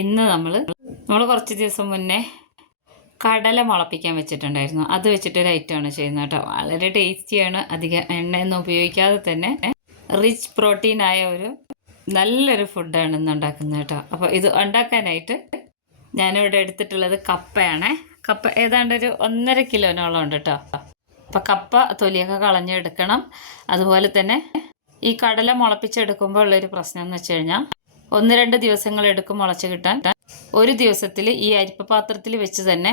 ഇന്ന് നമ്മൾ കുറച്ച് ദിവസം മുന്നേ കടല മുളപ്പിക്കാൻ വെച്ചിട്ടുണ്ടായിരുന്നു. അത് വെച്ചിട്ടൊരു ഐറ്റമാണ് ചെയ്യുന്നത് കേട്ടോ. വളരെ ടേസ്റ്റിയാണ്. അധികം എണ്ണയൊന്നും ഉപയോഗിക്കാതെ തന്നെ റിച്ച് പ്രോട്ടീനായ ഒരു നല്ലൊരു ഫുഡാണ് ഇന്ന് ഉണ്ടാക്കുന്നത് കേട്ടോ. അപ്പോൾ ഇത് ഉണ്ടാക്കാനായിട്ട് ഞാനിവിടെ എടുത്തിട്ടുള്ളത് കപ്പയാണ്. കപ്പ ഏതാണ്ട് ഒരു 1.5 കിലോനോളം ഉണ്ട് കേട്ടോ. അപ്പോൾ കപ്പ തൊലിയൊക്കെ കളഞ്ഞെടുക്കണം. അതുപോലെ തന്നെ ഈ കടല മുളപ്പിച്ചെടുക്കുമ്പോൾ ഉള്ളൊരു പ്രശ്നം എന്ന് വെച്ച് കഴിഞ്ഞാൽ 1-2 ദിവസങ്ങൾ എടുക്കും മുളച്ച് കിട്ടാൻ. ഒരു ദിവസത്തിൽ ഈ അരിപ്പ പാത്രത്തിൽ വെച്ച് തന്നെ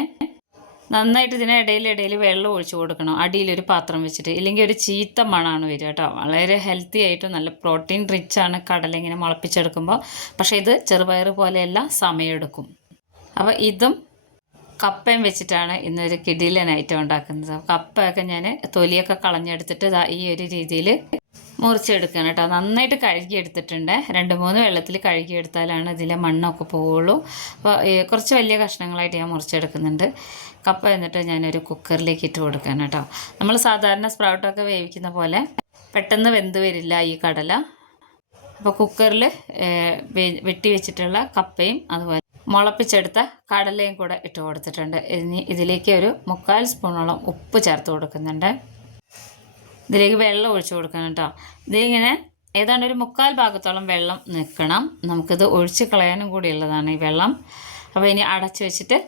നന്നായിട്ട് ഇതിനെ ഇടയിൽ വെള്ളം ഒഴിച്ചു കൊടുക്കണം, അടിയിലൊരു പാത്രം വെച്ചിട്ട്. ഇല്ലെങ്കിൽ ഒരു ചീത്ത മണമാണ് വരിക കേട്ടോ. വളരെ ഹെൽത്തി ആയിട്ടും നല്ല പ്രോട്ടീൻ റിച്ച് ആണ് കടല ഇങ്ങനെ മുളപ്പിച്ചെടുക്കുമ്പോൾ. പക്ഷേ ഇത് ചെറുപയർ പോലെയല്ല, സമയമെടുക്കും. അപ്പോൾ ഇതും കപ്പയും വെച്ചിട്ടാണ് ഇന്നൊരു കിടിലൻ ഐറ്റം ഉണ്ടാക്കുന്നത്. കപ്പയൊക്കെ ഞാൻ തൊലിയൊക്കെ കളഞ്ഞെടുത്തിട്ട് ഈ ഒരു രീതിയിൽ മുറിച്ചെടുക്കണം കേട്ടോ. നന്നായിട്ട് കഴുകിയെടുത്തിട്ടുണ്ട്. 2-3 വെള്ളത്തിൽ കഴുകിയെടുത്താലാണ് ഇതിലെ മണ്ണൊക്കെ പോവുള്ളൂ. അപ്പോൾ കുറച്ച് വലിയ കഷ്ണങ്ങളായിട്ട് ഞാൻ മുറിച്ചെടുക്കുന്നുണ്ട്. കപ്പ എന്നിട്ട് ഞാനൊരു കുക്കറിലേക്ക് ഇട്ട് കൊടുക്കണം കേട്ടോ. നമ്മൾ സാധാരണ സ്പ്രൗട്ടൊക്കെ വേവിക്കുന്ന പോലെ പെട്ടെന്ന് വെന്ത് വരില്ല ഈ കടല. അപ്പോൾ കുക്കറിൽ വെട്ടി വെച്ചിട്ടുള്ള കപ്പയും അതുപോലെ മുളപ്പിച്ചെടുത്ത കടലയും കൂടെ ഇട്ട് കൊടുത്തിട്ടുണ്ട്. ഇനി ഇതിലേക്ക് ഒരു 3/4 സ്പൂണോളം ഉപ്പ് ചേർത്ത് കൊടുക്കുന്നുണ്ട്. ഇതിലേക്ക് വെള്ളം ഒഴിച്ചു കൊടുക്കണം കേട്ടോ. ഇതിലിങ്ങനെ ഏതാണ്ട് ഒരു 3/4 ഭാഗത്തോളം വെള്ളം നിൽക്കണം. നമുക്കിത് ഒഴിച്ച് കളയാനും കൂടി ഉള്ളതാണ് ഈ വെള്ളം. അപ്പോൾ ഇനി അടച്ച് വെച്ചിട്ട്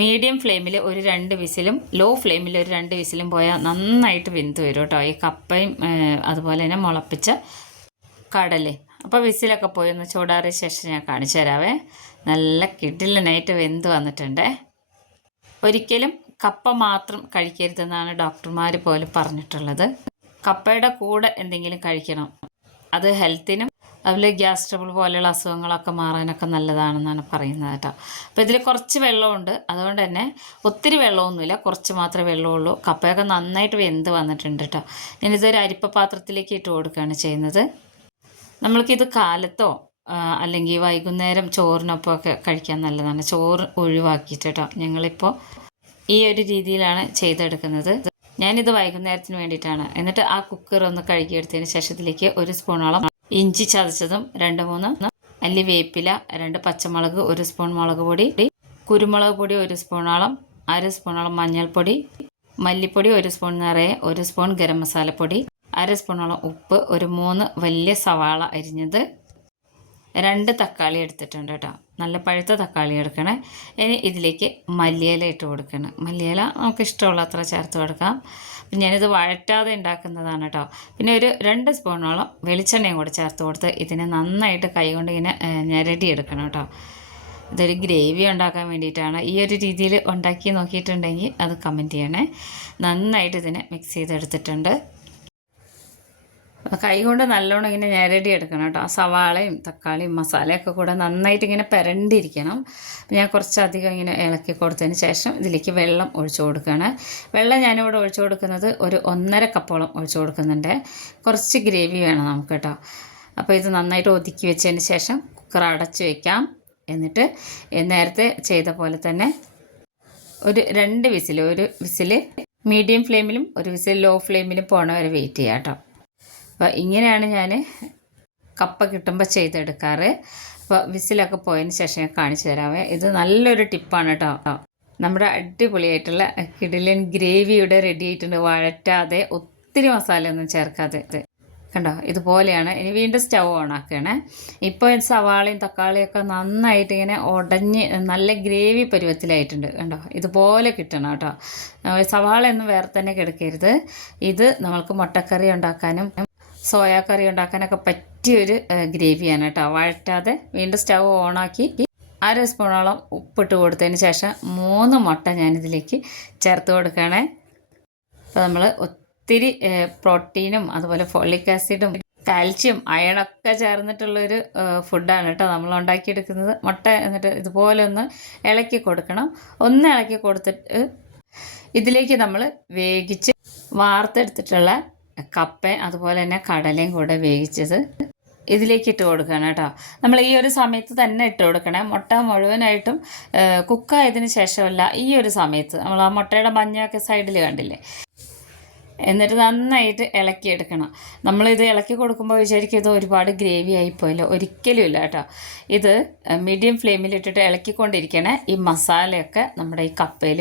മീഡിയം ഫ്ലെയിമിൽ ഒരു 2 വിസിലും ലോ ഫ്ലെയിമിൽ ഒരു 2 വിസിലും പോയാൽ നന്നായിട്ട് വെന്ത് വരും കേട്ടോ. ഈ കപ്പയും അതുപോലെ തന്നെ മുളപ്പിച്ച കടലയും. അപ്പോൾ വിസിലൊക്കെ പോയി ഒന്ന് ചൂടാറിയ ശേഷം ഞാൻ കാണിച്ചു തരാവേ. നല്ല കിടിലനായിട്ട് വെന്ത് വന്നിട്ടുണ്ട്. ഒരിക്കലും കപ്പ മാത്രം കഴിക്കരുതെന്നാണ് ഡോക്ടർമാർ പോലും പറഞ്ഞിട്ടുള്ളത്. കപ്പയുടെ കൂടെ എന്തെങ്കിലും കഴിക്കണം. അത് ഹെൽത്തിനും അതുപോലെ ഗ്യാസ് ട്രബിൾ പോലെയുള്ള അസുഖങ്ങളൊക്കെ മാറാനൊക്കെ നല്ലതാണെന്നാണ് പറയുന്നത് കേട്ടോ. അപ്പോൾ ഇതിൽ കുറച്ച് വെള്ളമുണ്ട്, അതുകൊണ്ട് തന്നെ ഒത്തിരി വെള്ളമൊന്നുമില്ല, കുറച്ച് മാത്രമേ വെള്ളമുള്ളൂ. കപ്പയൊക്കെ നന്നായിട്ട് വെന്ത് വന്നിട്ടുണ്ട് കേട്ടോ. ഞാനിതൊരു അരിപ്പ പാത്രത്തിലേക്ക് ഇട്ട് കൊടുക്കുകയാണ് ചെയ്യുന്നത്. നമ്മൾക്കിത് കാലത്തോ അല്ലെങ്കിൽ വൈകുന്നേരം ചോറിനൊപ്പമൊക്കെ കഴിക്കാൻ നല്ലതാണ്. ചോറ് ഒഴിവാക്കിയിട്ട് കേട്ടോ. ഞങ്ങളിപ്പോൾ ഈ ഒരു രീതിയിലാണ് ചെയ്തെടുക്കുന്നത്. ഞാനിത് വൈകുന്നേരത്തിന് വേണ്ടിയിട്ടാണ്. എന്നിട്ട് ആ കുക്കർ ഒന്ന് കഴുകിയെടുത്തതിന് ശേഷം ഇതിലേക്ക് 1 സ്പൂണോളം ഇഞ്ചി ചതച്ചതും 2-3 അല്ലി വേപ്പില, 2 പച്ചമുളക്, 1 സ്പൂൺ മുളക് പൊടി, കുരുമുളക് പൊടി 1 സ്പൂണോളം, 1/2 സ്പൂണോളം മഞ്ഞൾപ്പൊടി, മല്ലിപ്പൊടി 1 സ്പൂൺ നിറയെ, 1 സ്പൂൺ ഗരം മസാലപ്പൊടി, 1/2 സ്പൂണോളം ഉപ്പ്, ഒരു 3 വലിയ സവാള അരിഞ്ഞത്, 2 തക്കാളി എടുത്തിട്ടുണ്ട് കേട്ടോ. നല്ല പഴുത്ത തക്കാളി എടുക്കണേ. ഇനി ഇതിലേക്ക് മല്ലിയില ഇട്ട് കൊടുക്കണം. മല്ലിയില നമുക്ക് ഇഷ്ടമുള്ള അത്ര ചേർത്ത് കൊടുക്കാം. പിന്നെ ഞാനിത് വഴറ്റാതെ ഉണ്ടാക്കുന്നതാണ് കേട്ടോ. പിന്നെ ഒരു 2 സ്പൂണോളം വെളിച്ചെണ്ണയും കൂടെ ചേർത്ത് കൊടുത്ത് ഇതിനെ നന്നായിട്ട് കൈകൊണ്ട് ഇങ്ങനെ ഞെരടിയെടുക്കണം കേട്ടോ. ഇതൊരു ഗ്രേവി ഉണ്ടാക്കാൻ വേണ്ടിയിട്ടാണ്. ഈ ഒരു രീതിയിൽ ഉണ്ടാക്കി നോക്കിയിട്ടുണ്ടെങ്കിൽ അത് കമൻറ്റ് ചെയ്യണേ. നന്നായിട്ട് ഇതിനെ മിക്സ് ചെയ്തെടുത്തിട്ടുണ്ട്. കൈ കൊണ്ട് നല്ലോണം ഇങ്ങനെ ഞെരടി എടുക്കണം കേട്ടോ. സവാളയും തക്കാളിയും മസാലയൊക്കെ കൂടെ നന്നായിട്ട് ഇങ്ങനെ പെരണ്ടിരിക്കണം. ഞാൻ കുറച്ചധികം ഇങ്ങനെ ഇളക്കി കൊടുത്തതിന് ശേഷം ഇതിലേക്ക് വെള്ളം ഒഴിച്ചു കൊടുക്കുകയാണ്. വെള്ളം ഞാനിവിടെ ഒഴിച്ചു കൊടുക്കുന്നത് ഒരു 1.5 കപ്പോളം ഒഴിച്ചു കൊടുക്കുന്നുണ്ട്. കുറച്ച് ഗ്രേവി വേണം നമുക്ക് കേട്ടോ. അപ്പോൾ ഇത് നന്നായിട്ട് ഒതുക്കി വെച്ചതിന് ശേഷം കുക്കർ അടച്ച് വയ്ക്കാം. എന്നിട്ട് നേരത്തെ ചെയ്ത പോലെ തന്നെ ഒരു 2 വിസിൽ, ഒരു വിസിൽ മീഡിയം ഫ്ലെയിമിലും ഒരു വിസിൽ ലോ ഫ്ലെയിമിലും പോണ വരെ വെയിറ്റ് ചെയ്യാം കേട്ടോ. അപ്പോൾ ഇങ്ങനെയാണ് ഞാൻ കപ്പ കിട്ടുമ്പോൾ ചെയ്തെടുക്കാറ്. അപ്പോൾ വിസിലൊക്കെ പോയതിന് ശേഷം ഞാൻ കാണിച്ചു തരാമേ. ഇത് നല്ലൊരു ടിപ്പാണ് കേട്ടോ. നമ്മുടെ അടിപൊളിയായിട്ടുള്ള കിടിലൻ ഗ്രേവിയുടെ റെഡി ആയിട്ടുണ്ട്. വഴറ്റാതെ ഒത്തിരി മസാലയൊന്നും ചേർക്കാതെ കണ്ടോ, ഇതുപോലെയാണ്. ഇനി വീണ്ടും സ്റ്റൗ ഓൺ ആക്കുകയാണ്. ഇപ്പോൾ സവാളയും തക്കാളിയൊക്കെ നന്നായിട്ട് ഇങ്ങനെ ഉടഞ്ഞ് നല്ല ഗ്രേവി പരുവത്തിലായിട്ടുണ്ട്. കണ്ടോ, ഇതുപോലെ കിട്ടണം കേട്ടോ. സവാളയൊന്നും വേറെ തന്നെ കിടക്കരുത്. ഇത് നമ്മൾക്ക് മുട്ടക്കറി ഉണ്ടാക്കാനും സോയാ കറി ഉണ്ടാക്കാനൊക്കെ പറ്റിയൊരു ഗ്രേവിയാണ് കേട്ടോ. വഴറ്റാതെ വീണ്ടും സ്റ്റൗ ഓണാക്കി 1/2 സ്പൂണോളം ഉപ്പിട്ട് കൊടുത്തതിന് ശേഷം 3 മുട്ട ഞാനിതിലേക്ക് ചേർത്ത് കൊടുക്കുകയാണേ. അപ്പോൾ നമ്മൾ ഒത്തിരി പ്രോട്ടീനും അതുപോലെ ഫോളിക് ആസിഡും കാൽസ്യം അയണൊക്കെ ചേർന്നിട്ടുള്ളൊരു ഫുഡാണ് കേട്ടോ നമ്മൾ ഉണ്ടാക്കിയെടുക്കുന്നത്. മുട്ട എന്നിട്ട് ഇതുപോലെ ഒന്ന് ഇളക്കി കൊടുക്കണം. ഒന്ന് ഇളക്കി കൊടുത്തിട്ട് ഇതിലേക്ക് നമ്മൾ വേവിച്ച് വാർത്തെടുത്തിട്ടുള്ള കപ്പ അതുപോലെ തന്നെ കടലയും കൂടെ വേവിച്ചത് ഇതിലേക്ക് ഇട്ട് കൊടുക്കണം കേട്ടോ. നമ്മൾ ഈ ഒരു സമയത്ത് തന്നെ ഇട്ട് കൊടുക്കണം. മുട്ട മുഴുവനായിട്ടും കുക്കായതിന് ശേഷമല്ല, ഈ ഒരു സമയത്ത് നമ്മൾ ആ മുട്ടയുടെ മഞ്ഞൊക്കെ സൈഡിൽ കണ്ടില്ലേ, എന്നിട്ട് നന്നായിട്ട് ഇളക്കിയെടുക്കണം. നമ്മളിത് ഇളക്കി കൊടുക്കുമ്പോൾ വിചാരിക്കും ഇത് ഒരുപാട് ഗ്രേവി ആയിപ്പോയല്ലോ. ഒരിക്കലും ഇല്ല കേട്ടോ. ഇത് മീഡിയം ഫ്ലെയിമിലിട്ടിട്ട് ഇളക്കിക്കൊണ്ടിരിക്കണേ. ഈ മസാലയൊക്കെ നമ്മുടെ ഈ കപ്പയിൽ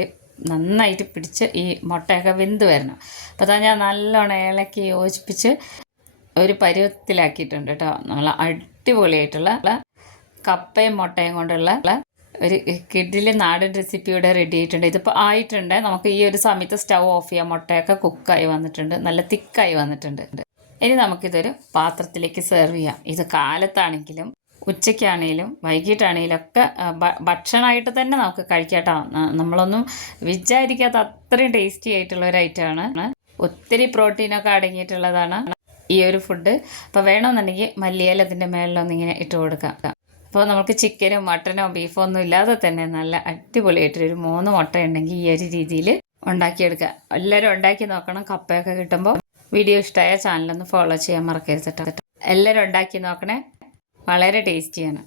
നന്നായിട്ട് പിടിച്ച് ഈ മുട്ടയൊക്കെ വെന്ത് വരണം. അപ്പോൾ അതാ ഞാൻ നല്ലോണം ഇളക്കി യോജിപ്പിച്ച് ഒരു പരുവത്തിലാക്കിയിട്ടുണ്ട് കേട്ടോ. നല്ല അടിപൊളിയായിട്ടുള്ള കപ്പയും മുട്ടയും കൊണ്ടുള്ള ഒരു കിഡില് നാടൻ റെസിപ്പിയുടെ റെഡി ആയിട്ടുണ്ട്. ഇതിപ്പോൾ ആയിട്ടുണ്ട്. നമുക്ക് ഈ ഒരു സമയത്ത് സ്റ്റൗ ഓഫ് ചെയ്യാം. മുട്ടയൊക്കെ കുക്കായി വന്നിട്ടുണ്ട്, നല്ല തിക്കായി വന്നിട്ടുണ്ട്. ഇനി നമുക്കിതൊരു പാത്രത്തിലേക്ക് സെർവ് ചെയ്യാം. ഇത് കാലത്താണെങ്കിലും ഉച്ചയ്ക്കാണെങ്കിലും വൈകിട്ടാണെങ്കിലും ഒക്കെ ഭക്ഷണമായിട്ട് തന്നെ നമുക്ക് കഴിക്കാം കേട്ടോ. നമ്മളൊന്നും വിചാരിക്കാത്ത അത്രയും ടേസ്റ്റി ആയിട്ടുള്ള ഒരു ഐറ്റമാണ്. ഒത്തിരി പ്രോട്ടീനൊക്കെ അടങ്ങിയിട്ടുള്ളതാണ് ഈ ഒരു ഫുഡ്. അപ്പോൾ വേണമെന്നുണ്ടെങ്കിൽ മല്ലിയില അതിൻ്റെ മേളിലൊന്നിങ്ങനെ ഇട്ട് കൊടുക്കാം. അപ്പോൾ നമുക്ക് ചിക്കനോ മട്ടനോ ബീഫോ ഒന്നും ഇല്ലാതെ തന്നെ നല്ല അടിപൊളിയായിട്ടൊരു 3 മുട്ട ഉണ്ടെങ്കിൽ ഈ ഒരു രീതിയിൽ ഉണ്ടാക്കിയെടുക്കുക. എല്ലാവരും ഉണ്ടാക്കി നോക്കണം. കപ്പയൊക്കെ കിട്ടുമ്പോൾ വീഡിയോ ഇഷ്ടമായ ചാനലൊന്ന് ഫോളോ ചെയ്യാൻ മറക്കരുത് കേട്ടോ. എല്ലാവരും ഉണ്ടാക്കി നോക്കണേ. വളരെ ടേസ്റ്റിയാണ്.